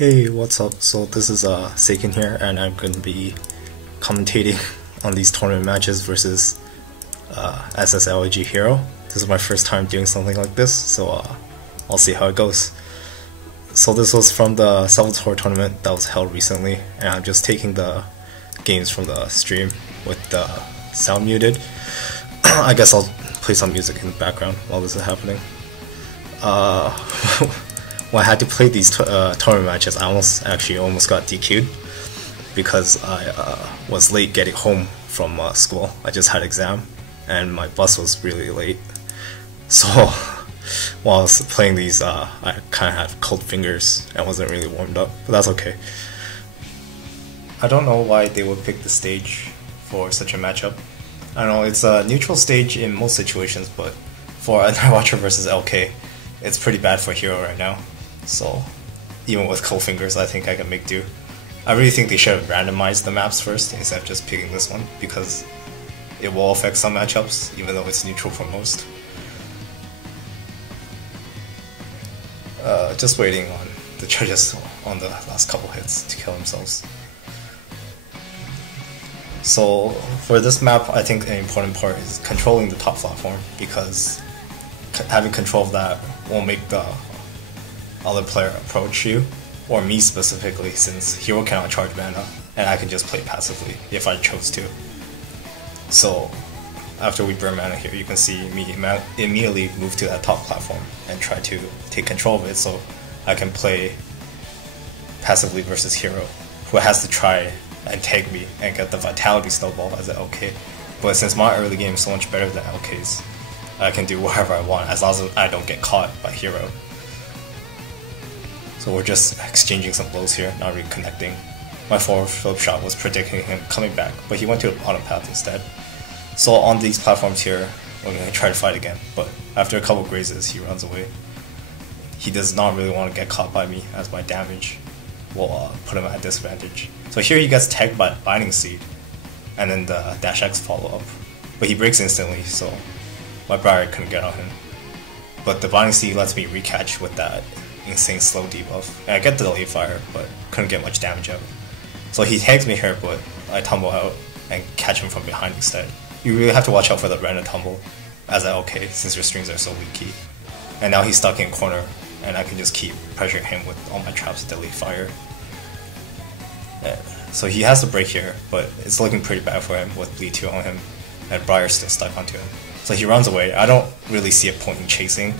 Hey, what's up? So this is Seiken here, and I'm going to be commentating on these tournament matches versus ssllghero. This is my first time doing something like this, so I'll see how it goes. So this was from the Elsword tournament that was held recently, and I'm just taking the games from the stream with the sound muted. I guess I'll play some music in the background while this is happening. When I had to play these tournament matches, I almost got DQ'd because I was late getting home from school. I just had exam, and my bus was really late. So while I was playing these, I kind of had cold fingers and wasn't really warmed up, but that's okay. I don't know why they would pick the stage for such a matchup. I don't know, it's a neutral stage in most situations, but for a Nightwatcher versus LK, it's pretty bad for Hero right now. So even with cold fingers, I think I can make do. I really think they should have randomized the maps first instead of just picking this one, because it will affect some matchups, even though it's neutral for most. Just waiting on the judges on the last couple hits to kill themselves. So for this map, I think an important part is controlling the top platform, because having control of that will make the other player approach you, or me specifically, since Hero cannot charge mana, and I can just play passively if I chose to. So after we burn mana here, you can see me immediately move to that top platform and try to take control of it, so I can play passively versus Hero, who has to try and tag me and get the Vitality Snowball as an LK. But since my early game is so much better than LK's, I can do whatever I want as long as I don't get caught by Hero. So we're just exchanging some blows here, not really connecting. My forward flip shot was predicting him coming back, but he went to the bottom path instead. So on these platforms here, we're going to try to fight again, but after a couple grazes, he runs away. He does not really want to get caught by me, as my damage will put him at a disadvantage. So here he gets tagged by Binding Seed, and then the Dash X follow-up. But he breaks instantly, so my Briar couldn't get on him. But the Binding Seed lets me recatch with that insane slow debuff, and I get the delayed fire, but couldn't get much damage out. So he tags me here, but I tumble out and catch him from behind instead. You really have to watch out for the random tumble as an LK, since your strings are so leaky. And now he's stuck in a corner, and I can just keep pressuring him with all my traps with delayed fire. So he has to break here, but it's looking pretty bad for him with bleed 2 on him, and Briar's still stuck onto him. So he runs away. I don't really see a point in chasing.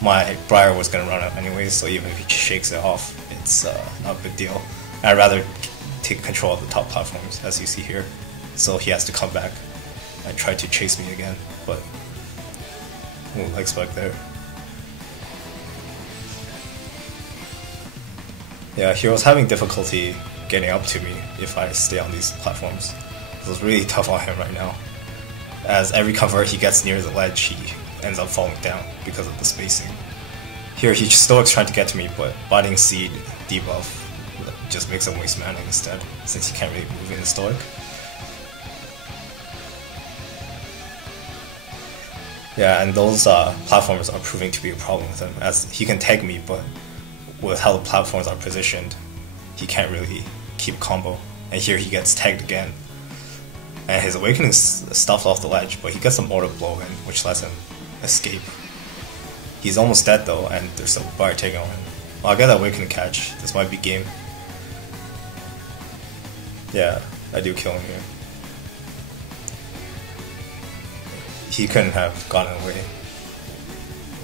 My Briar was going to run out anyways, so even if he shakes it off, it's not a big deal. I'd rather take control of the top platforms, as you see here. So he has to come back and try to chase me again, but leg spike there. Yeah, Hero's having difficulty getting up to me if I stay on these platforms. So it's really tough on him right now. As every cover he gets near the ledge, he ends up falling down because of the spacing. Here he Stoic's trying to get to me, but Binding Seed debuff just makes him waste mana instead, since he can't really move in the Stoic. Yeah, and those platforms are proving to be a problem with him, as he can tag me, but with how the platforms are positioned, he can't really keep a combo. And here he gets tagged again, and his Awakening stuffs off the ledge, but he gets a Mortar Blow in, which lets him escape. He's almost dead though, and there's a Briar taking on him. Well, I'll get that Awakening catch. This might be game. Yeah, I do kill him here. He couldn't have gotten away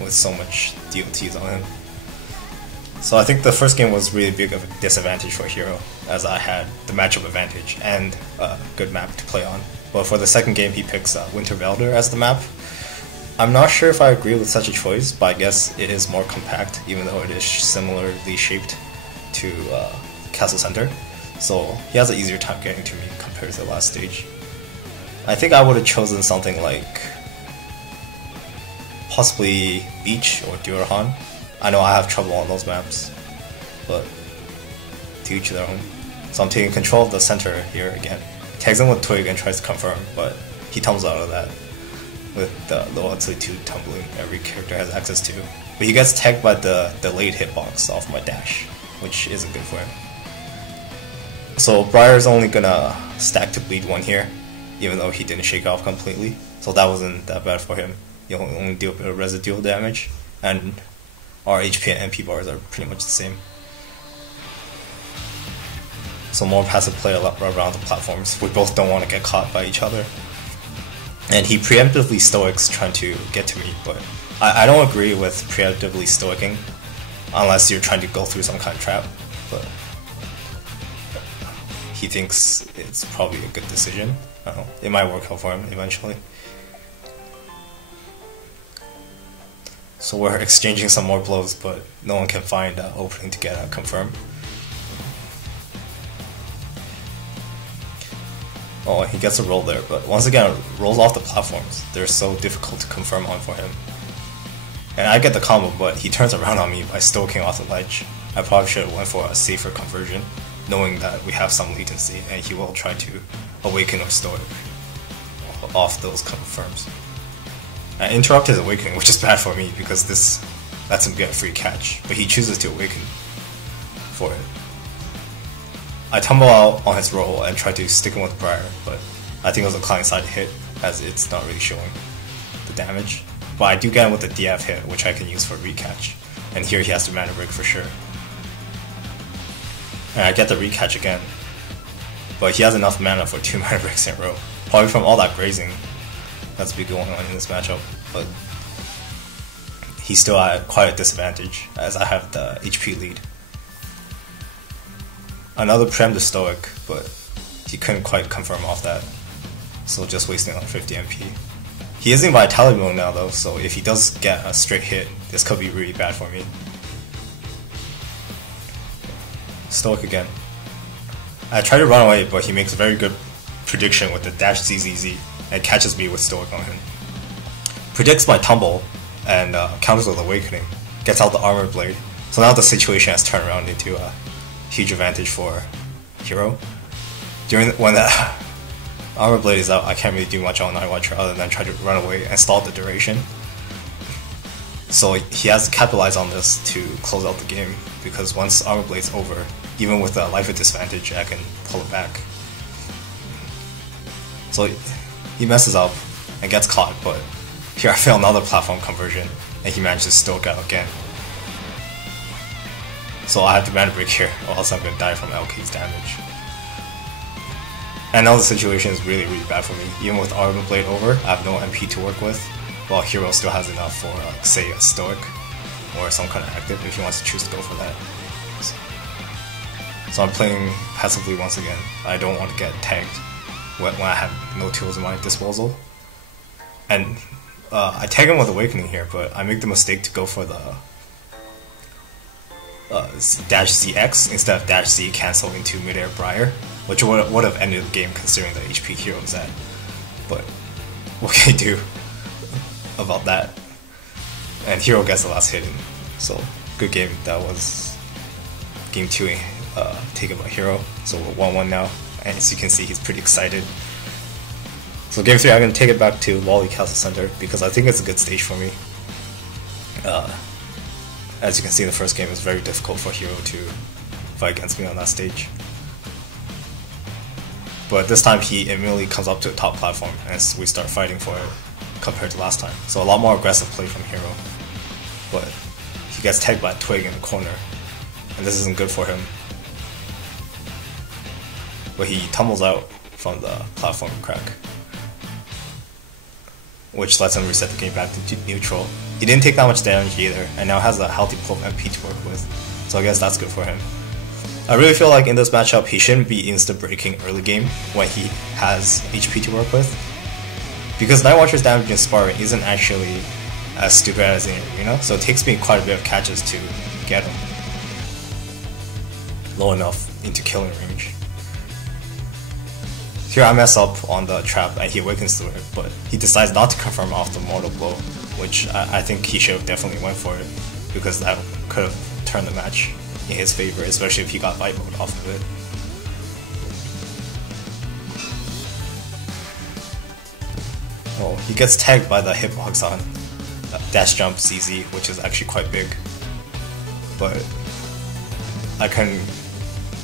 with so much DOTs on him. So I think the first game was really big of a disadvantage for Hero, as I had the matchup advantage and a good map to play on. But for the second game, he picks Winter Velder as the map. I'm not sure if I agree with such a choice, but I guess it is more compact, even though it is similarly shaped to Castle Center. So he has an easier time getting to me compared to the last stage. I think I would have chosen something like possibly Beach or Durhan. I know I have trouble on those maps, but to each their own. So I'm taking control of the center here again. Tags him with Twig and tries to confirm, but he tumbles out of that with the low altitude tumbling every character has access to. But he gets tagged by the delayed hitbox off my dash, which isn't good for him. So Briar's only gonna stack to bleed 1 here, even though he didn't shake it off completely. So that wasn't that bad for him. He'll only deal a bit of residual damage, and our HP and MP bars are pretty much the same. So more passive play around the platforms. We both don't want to get caught by each other. And he preemptively stoics trying to get to me, but I don't agree with preemptively stoicing unless you're trying to go through some kind of trap. But he thinks it's probably a good decision. I don't know. It might work out for him eventually. So we're exchanging some more blows, but no one can find an opening to get a confirm. Oh, he gets a roll there, but once again, rolls off the platforms. They're so difficult to confirm on for him. And I get the combo, but he turns around on me by stoking off the ledge. I probably should have went for a safer conversion, knowing that we have some latency, and he will try to awaken or stoic off those confirms. I interrupt his awakening, which is bad for me because this lets him get a free catch, but he chooses to awaken for it. I tumble out on his roll and try to stick him with Briar, but I think it was a client side hit as it's not really showing the damage. But I do get him with the DF hit, which I can use for recatch, and here he has to mana break for sure. And I get the recatch again, but he has enough mana for 2 mana breaks in a row, probably from all that grazing that's been going on in this matchup, but he's still at quite a disadvantage as I have the HP lead. Another preemptive stoic, but he couldn't quite confirm off that, so just wasting on 50 MP. He is in Vitality mode now though, so if he does get a straight hit, this could be really bad for me. Stoic again. I try to run away, but he makes a very good prediction with the dash ZZZ and catches me with stoic on him. Predicts my tumble and counters with awakening, gets out the armor blade, so now the situation has turned around into a huge advantage for Hero. When the armor blade is out, I can't really do much on Night Watcher other than try to run away and stall the duration. So he has to capitalize on this to close out the game, because once armor blade's over, even with a life at disadvantage, I can pull it back. So he messes up and gets caught, but here I fail another platform conversion and he manages to stoke out again. So I have to mana break here, or else I'm going to die from LK's damage. And now the situation is really bad for me. Even with Armor Blade over, I have no MP to work with, while Hero still has enough for, say, a Stoic, or some kind of active if he wants to choose to go for that. So I'm playing passively once again. I don't want to get tagged when I have no tools in my disposal. And I tag him with Awakening here, but I make the mistake to go for the dash ZX instead of dash Z cancel into midair Briar, which would have ended the game considering the HP Hero is at. But what can you do about that? And Hero gets the last hit in. So good game. That was game 2 taken by Hero. So we're 1-1 now, and as you can see, he's pretty excited. So game 3, I'm going to take it back to Wally Castle Center because I think it's a good stage for me. As you can see, in the first game, it's very difficult for Hero to fight against me on that stage. But this time, he immediately comes up to the top platform as we start fighting for it compared to last time. So a lot more aggressive play from Hero. But he gets tagged by a twig in the corner, and this isn't good for him. But he tumbles out from the platform crack, which lets him reset the game back to neutral. He didn't take that much damage either, and now has a healthy pool of MP to work with, so I guess that's good for him. I really feel like in this matchup, he shouldn't be insta-breaking early game when he has HP to work with, because Night Watcher's damage in sparring isn't actually as stupid as in Arena, so it takes me quite a bit of catches to get him low enough into killing range. Here I mess up on the trap and he awakens through it, but he decides not to confirm off the mortal blow, which I think he should have definitely went for it, because that could have turned the match in his favor, especially if he got fight mode off of it. Oh, he gets tagged by the hitbox on dash jump CZ, which is actually quite big, but I can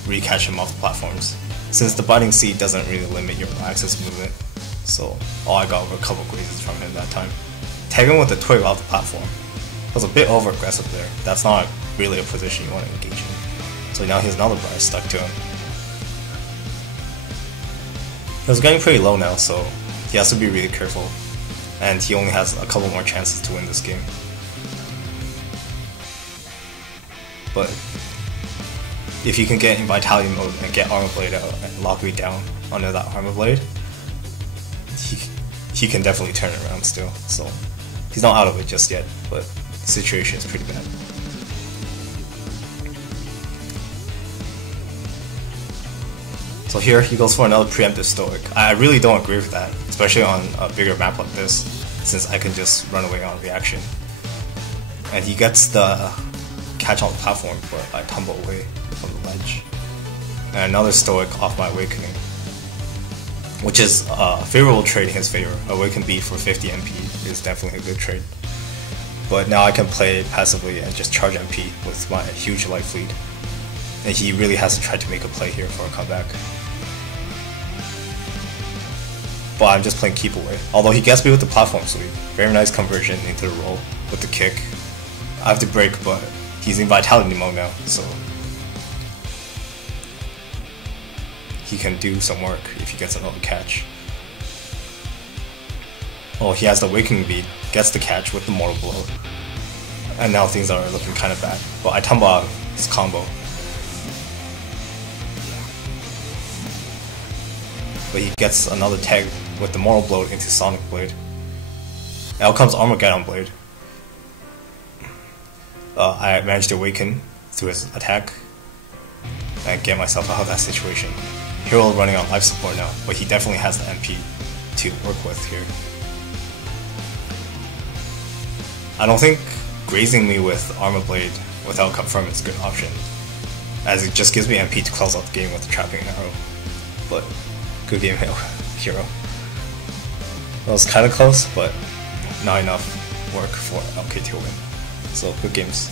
re-catch him off the platforms. Since the Biting Seed doesn't really limit your axis movement, so all I got were a couple grazes from him that time. Tagging with the twig off the platform was a bit over aggressive there. That's not really a position you want to engage in. So now he has another bar stuck to him. He was getting pretty low now, so he has to be really careful. And he only has a couple more chances to win this game. But if you can get in Vitality mode and get Armor Blade out and lock me down under that Armor Blade, he can definitely turn it around still. So he's not out of it just yet, but the situation is pretty bad. So here he goes for another preemptive Stoic. I really don't agree with that, especially on a bigger map like this, since I can just run away on reaction. And he gets the catch on the platform, but I tumble away from the ledge. And another Stoic off my Awakening, which is a favorable trade in his favor. Awaken B for 50 MP is definitely a good trade. But now I can play passively and just charge MP with my huge life lead. And he really has to try to make a play here for a comeback. But I'm just playing keep away. Although he gets me with the platform sweep. Very nice conversion into the roll with the kick. I have to break, but he's in Vitality mode now, so he can do some work if he gets another catch. Oh, he has the Awakening beat, gets the catch with the Mortal Blow. And now things are looking kind of bad. But I tumble out of his combo. But he gets another tag with the Mortal Blow into Sonic Blade. Out comes Armageddon Blade. I managed to awaken through his attack and get myself out of that situation. Hero running on life support now, but he definitely has the MP to work with here. I don't think grazing me with Armor Blade without confirm is a good option, as it just gives me MP to close out the game with the Trapping Arrow. But good game, Hero. That was kind of close, but not enough work for LK to win. So good games.